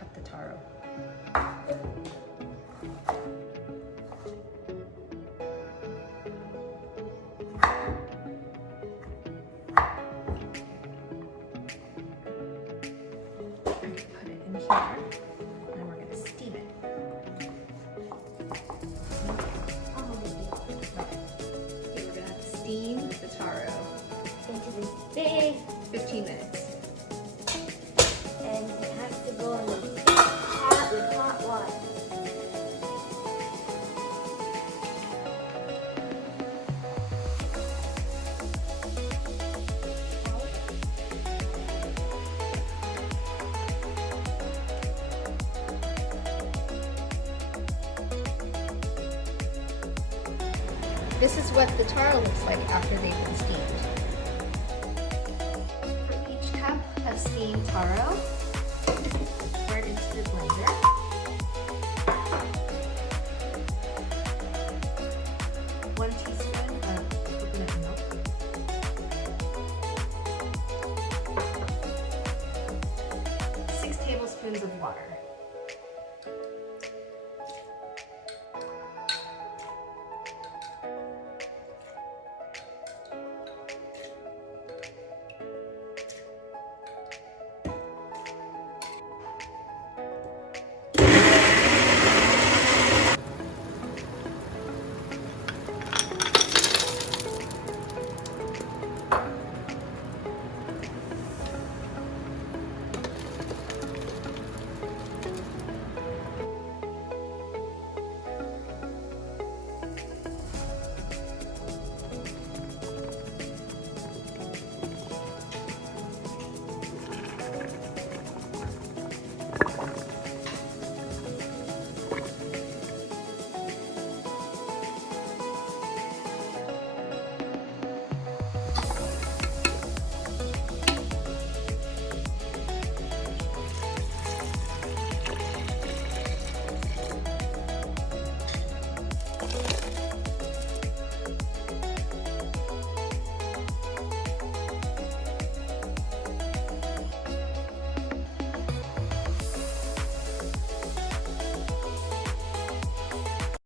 cut the taro. Put it in here, and we're going to steam it. Okay, we're going to steam the taro Into this big, 15 minutes. and it has to go in the pot with hot water. This is what the taro looks like after they've been steamed. For each cup of steamed taro, pour it into the blender. One teaspoon of coconut milk. Six tablespoons of water.